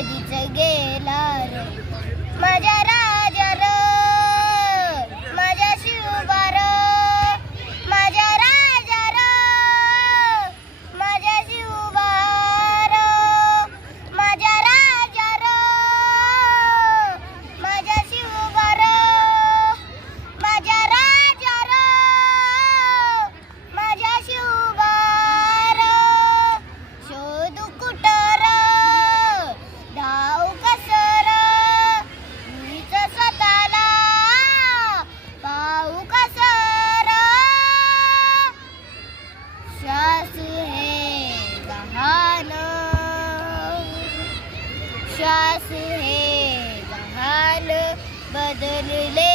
कधीच गेला र माझ्या राजा र माझ्या शिवबा र माझ्या राजा र माझ्या शिवबा र माझ्या राजा र माझ्या शिवबा र माझ्या राजा र माझ्या शिवबा र शोधू कुठं र धाव कसं र मीच स्वतःला पाहू कसं र श्वास हे गहाण श्वास हे गहाण बदलले